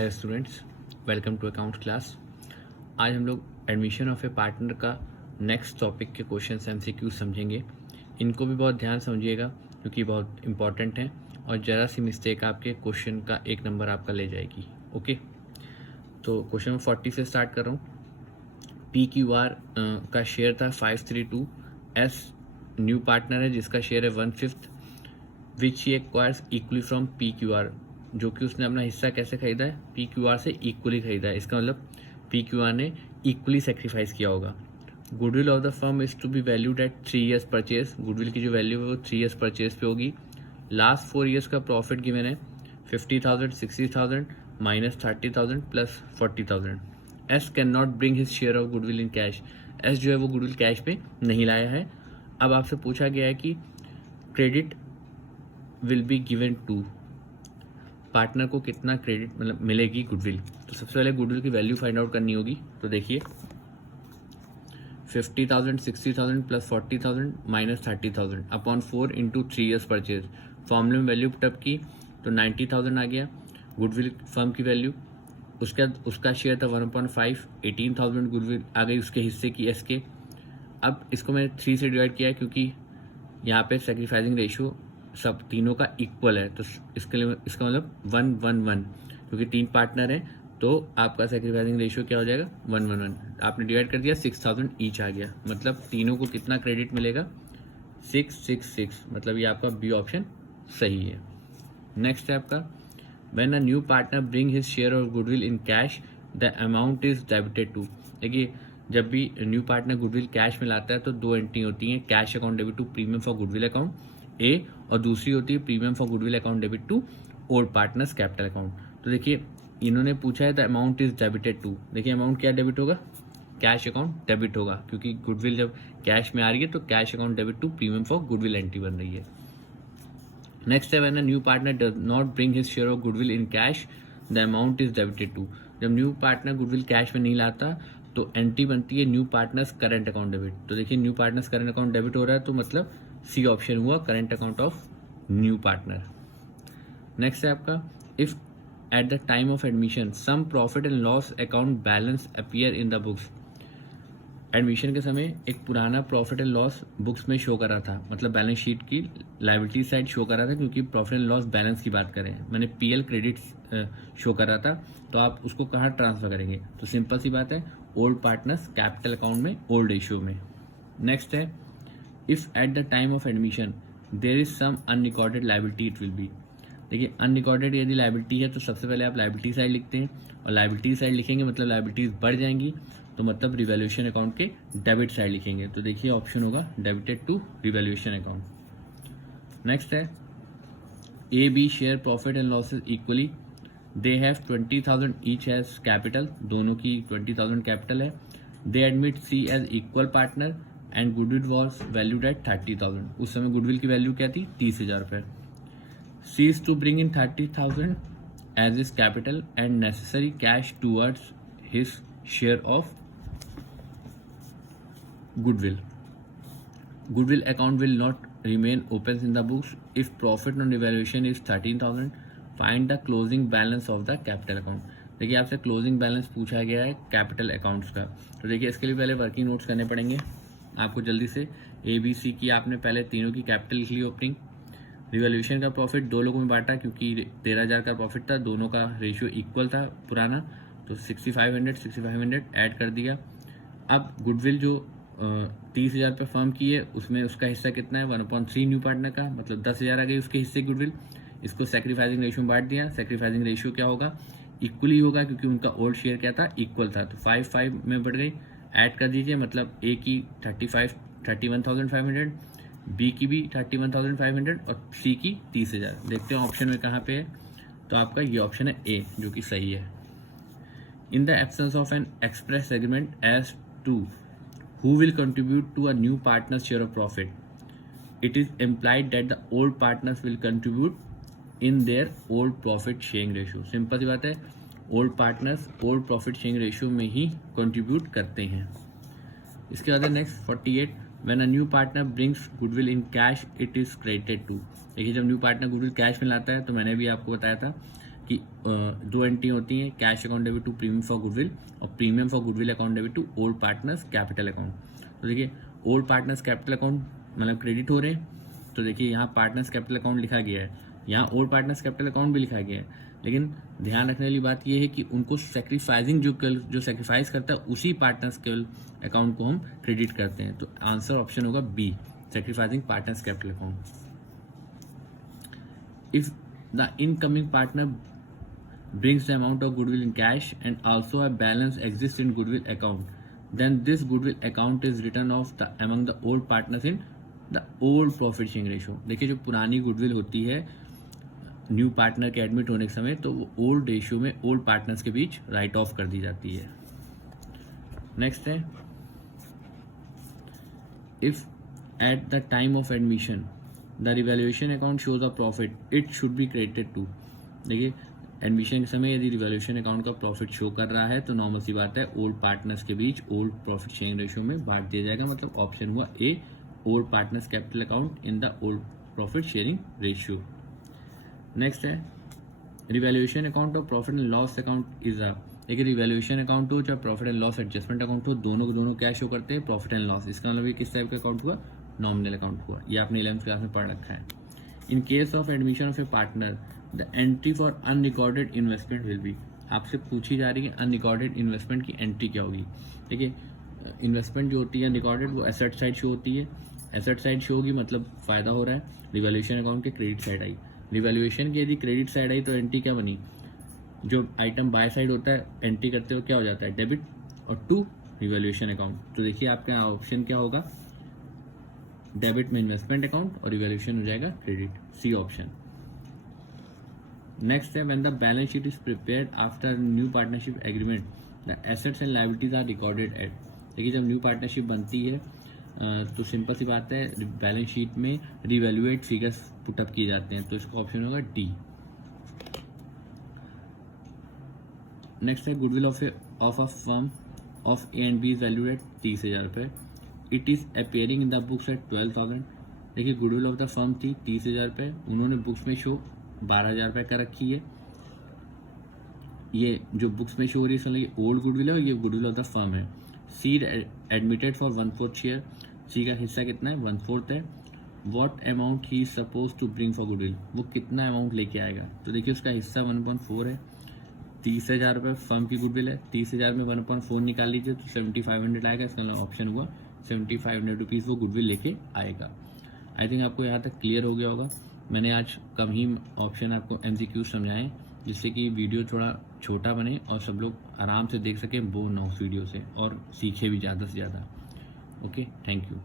Hello students, welcome to account class. आज हम लोग एडमिशन ऑफ ए पार्टनर का नेक्स्ट टॉपिक के क्वेश्चंस एमसीक्यू समझेंगे। इनको भी बहुत ध्यान समझिएगा क्योंकि बहुत इंपॉर्टेंट हैं और ज़रा सी मिस्टेक आपके क्वेश्चन का 1 नंबर आपका ले जाएगी। ओके, तो क्वेश्चन नंबर 40 से स्टार्ट कर रहा हूँ। PQR का शेयर था 532। S न्यू पार्टनर है जिसका शेयर है 1/5 विच ही एक्वायर्स इक्वली फ्रॉम PQR, जो कि उसने अपना हिस्सा कैसे खरीदा है, PQR से इक्वली खरीदा है। इसका मतलब PQR ने इक्वली सेक्रीफाइस किया होगा। Goodwill of the firm is to be valued at 3 years purchase. Goodwill की जो वैल्यू है वो 3 ईयर्स परचेज पे होगी। लास्ट 4 ईयर्स का प्रॉफिट गिवन है 50,000, 60,000 minus 30,000 plus 40,000। S can not bring his share of goodwill in cash. S जो है वो गुडविल कैश पे नहीं लाया है। अब आपसे पूछा गया है कि credit will be given to, partner को कितना क्रेडिट मतलब मिलेगी गुडविल। तो सबसे पहले गुडविल की वैल्यू फाइंड आउट करनी होगी। तो देखिए 50,000, 60,000 plus 40,000 minus 30,000 upon 4 into 3 years purchase. फॉर्मूले में वैल्यू पुटअप की तो 90,000 आ गया गुडविल फर्म की वैल्यू। उसका शेयर था 1/5, 18,000 गुडविल आ गई उसके हिस्से की एस के। अब इसको मैंने 3 से डिवाइड किया है क्योंकि यहाँ पे सेक्रीफाइसिंग रेशियो सब तीनों का इक्वल है, तो इसके लिए इसका मतलब 1/1/1, क्योंकि 3 पार्टनर हैं तो आपका सेक्रीफाइसिंग रेशियो क्या हो जाएगा 1/1/1। आपने डिवाइड कर दिया 6,000 ईच आ गया, मतलब तीनों को कितना क्रेडिट मिलेगा 666, मतलब ये आपका बी ऑप्शन सही है। नेक्स्ट है आपका when a new partner bring his share of goodwill in cash the amount is debited to. देखिए जब भी न्यू पार्टनर गुडविल कैश में लाता है तो 2 एंट्री होती हैं, cash account debit to premium for goodwill account A और दूसरी होती है premium for goodwill account debit to old partners capital account. तो देखिए इन्होंने पूछा है the amount is debited to. देखिए अमाउंट क्या डेबिट होगा, कैश अकाउंट डेबिट होगा, क्योंकि गुडविल जब कैश में आ रही है तो cash account debit to premium for goodwill entry बन रही है। नेक्स्ट है when a new partner does not bring his share of goodwill in cash the amount is debited to. जब न्यू पार्टनर गुडविल कैश में नहीं लाता तो entry बनती है new partners current account debit. तो देखिए new partners current account debit हो रहा है तो मतलब सी ऑप्शन हुआ current account of new partner. Next है आपका if at the time of admission some profit and loss account balance appear in the books. Admission के समय एक पुराना प्रॉफिट एंड लॉस बुक्स में शो कर रहा था, मतलब बैलेंस शीट की लायबिलिटी साइड शो कर रहा था, क्योंकि प्रॉफिट एंड लॉस बैलेंस की बात करें मैंने पीएल क्रेडिट शो कर रहा था, तो आप उसको कहाँ ट्रांसफर करेंगे। तो सिंपल सी बात है ओल्ड पार्टनर्स कैपिटल अकाउंट में ओल्ड रेशियो में। नेक्स्ट है if at the time of admission there is some unrecorded liability it will be. देखिए अनरिकॉर्डेड यदि लायबिलिटी है तो सबसे पहले आप लायबिलिटी साइड लिखते हैं, और लायबिलिटी साइड लिखेंगे मतलब लायबिलिटीज बढ़ जाएंगी, तो मतलब रिवैल्यूएशन अकाउंट के डेबिट साइड लिखेंगे। तो देखिए ऑप्शन होगा debited to revaluation account. Next है A B share profit and losses equally, they have 20,000 each as capital, दोनों की 20,000 कैपिटल है। They admit C as equal partner and goodwill was valued at 30,000। उस समय गुडविल की value क्या थी 30,000 रुपये। C is to bring in 30,000 as is capital and necessary cash towards his share of goodwill. Goodwill account will not remain open in the books if profit on evaluation is 13,000. Find the closing balance of the capital account. देखिए आपसे closing balance पूछा गया है capital accounts का, तो देखिए इसके लिए पहले वर्किंग नोट्स करने पड़ेंगे आपको जल्दी से। ए बी सी की आपने पहले तीनों की कैपिटल लिख ली ओपनिंग। रिवैल्यूएशन का प्रॉफिट 2 लोगों में बांटा क्योंकि 13,000 का प्रॉफिट था, दोनों का रेशियो इक्वल था पुराना, तो 6,500 ऐड कर दिया। अब गुडविल जो 30,000 पे फर्म की है उसमें उसका हिस्सा कितना है 1/3 न्यू पार्टनर का, मतलब 10,000 आ गई उसके हिस्से गुडविल। इसको सेक्रीफाइसिंग रेशियो में बांट दिया, सेक्रीफाइसिंग रेशियो क्या होगा इक्वली होगा क्योंकि उनका ओल्ड शेयर क्या था इक्वल था, तो 5/5 में बढ़ गई। ऐड कर दीजिए मतलब ए की 31,500, बी की भी 31,500 और सी की 30,000। देखते हैं ऑप्शन में कहाँ पे है, तो आपका ये ऑप्शन है ए जो कि सही है। In the absence of an express agreement as to who will contribute to a new partner's share of profit, it is implied that the old partners will contribute in their old profit sharing ratio। Simple सी बात है old partners old profit sharing ratio में ही contribute करते हैं। इसके बाद next 48 when a new partner brings goodwill in cash it is credited to. देखिए जब न्यू पार्टनर गुडविल कैश में लाता है तो मैंने भी आपको बताया था कि दो एंट्री होती हैं, cash account debit to premium for goodwill और premium for goodwill account debit to old partners capital account. तो देखिए ओल्ड पार्टनर्स कैपिटल अकाउंट मतलब क्रेडिट हो रहे हैं, तो देखिए यहाँ पार्टनर्स कैपिटल अकाउंट लिखा गया है, यहाँ ओल्ड पार्टनर्स कैपिटल अकाउंट भी लिखा गया है, लेकिन ध्यान रखने वाली बात यह है कि उनको सेक्रीफाइसिंग जो सेक्रीफाइस करता है उसी पार्टनर्स के अकाउंट को हम क्रेडिट करते हैं। तो आंसर ऑप्शन होगा B, sacrificing partners capital account. If the incoming partner brings the amount of goodwill in cash and also a balance exists in goodwill account, then this goodwill account is written off among the old partners in the old profit sharing ratio। देखिए जो पुरानी goodwill होती है new partner के admit होने के समय, तो वो ओल्ड रेशियो में ओल्ड पार्टनर्स के बीच राइट ऑफ कर दी जाती है। नेक्स्ट है, if at the time of admission the revaluation account shows a profit it should be credited to. देखिए एडमिशन के समय यदि रिवैल्यूएशन अकाउंट का प्रॉफिट शो कर रहा है तो नॉर्मल सी बात है ओल्ड पार्टनर्स के बीच ओल्ड प्रॉफिट शेयरिंग रेशियो में बांट दिया जाएगा। मतलब ऑप्शन हुआ A, old partners capital account in the old profit sharing ratio. Next है, रिवैल्यूएशन अकाउंट और profit and loss account is a. देखिए रिवैल्यूएशन अकाउंट हो चाहे profit and loss adjustment account हो, दोनों के दोनों क्या शो करते हैं, प्रॉफिट एंड लॉस। इसका मतलब ये किस टाइप का अकाउंट हुआ, नॉमिनल अकाउंट हुआ। ये आपने 11th क्लास में पढ़ रखा है। In case of admission of a partner the entry for unrecorded investment will be. आपसे पूछी जा रही है अनरिकॉर्डेड इन्वेस्टमेंट की एंट्री क्या होगी। देखिए इन्वेस्टमेंट जो होती है अनरिकॉर्डेड वो एसेट साइड शो होती है, एसेट साइड शो होगी मतलब फायदा हो रहा है। रिवैल्यूएशन अकाउंट के क्रेडिट साइड आई, रिवैल्यूएशन की यदि क्रेडिट साइड आई तो एंट्री क्या बनी, जो आइटम बाय साइड होता है एंट्री करते हुए क्या हो जाता है, डेबिट और टू रिवैल्यूएशन अकाउंट। तो देखिए आपका ऑप्शन क्या होगा, डेबिट में इन्वेस्टमेंट अकाउंट और रिवैल्यूएशन हो जाएगा क्रेडिट, सी ऑप्शन। नेक्स्ट है, when the balance sheet is prepared after new partnership agreement the assets and liabilities are recorded at. देखिए जब न्यू पार्टनरशिप बनती है तो सिंपल सी बात है बैलेंस शीट में रिवैल्यूएट फिगर्स पुटअप किए जाते हैं, तो इसका ऑप्शन होगा डी। नेक्स्ट है, goodwill of a firm of A and B is valued at 30,000 रुपये, it is appearing in the books at 12,000। देखिए गुडविल ऑफ द फर्म थी 30,000 रुपये, उन्होंने बुक्स में शो 12,000 रुपये का रखी है। ये जो बुक्स में शो हो रही है ये ओल्ड गुडविल है और ये गुडविल ऑफ द फर्म है। सीड एडमिटेड फॉर 1/4 शेयर, सी का हिस्सा कितना है, 1/4 है। What amount he suppose to bring for goodwill, वो कितना अमाउंट लेके आएगा। तो देखिए उसका हिस्सा 1/4 है, 30,000 रुपये फर्म की गुडविल है, 30,000 में 1/4 निकाल लीजिए तो 7,500 आएगा। इसका ऑप्शन हुआ 7,500 रुपीज़ वो गुडविल लेके आएगा। आई थिंक आपको यहाँ तक क्लियर हो गया होगा। मैंने आज कम ही ऑप्शन आपको MCQ समझाएं जिससे कि वीडियो थोड़ा छोटा बने और सब लोग आराम से देख सकें बोर ना हो वीडियो से और सीखे भी ज़्यादा से ज़्यादा। Okay, thank you.